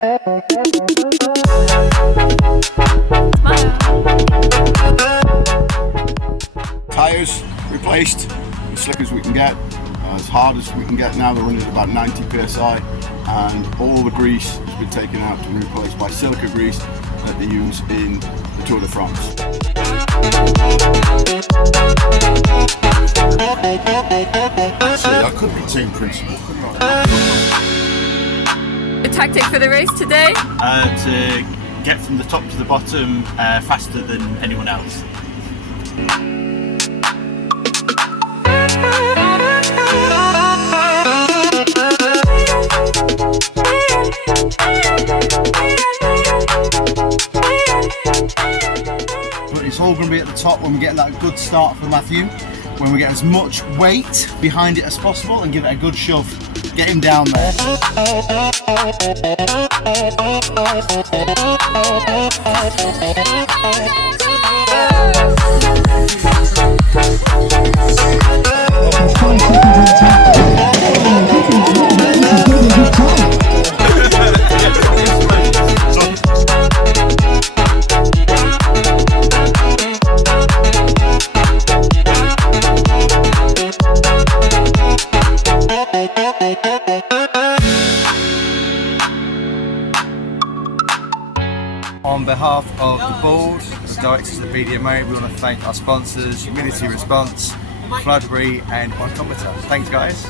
Tyres replaced, as slick as we can get, as hard as we can get now. They're running at about 90 psi, and all the grease has been taken out and replaced by silica grease that they use in the Tour de France. Actually, I could be team principal, couldn't I? The tactic for the race today? To get from the top to the bottom faster than anyone else. But it's all going to be at the top when we get that good start for Matthew, when we get as much weight behind it as possible and give it a good shove. Get him down there. On behalf of the board, the directors of the BDMA, we want to thank our sponsors, Humidity Response, Floodbury and Oikometer. Thanks guys.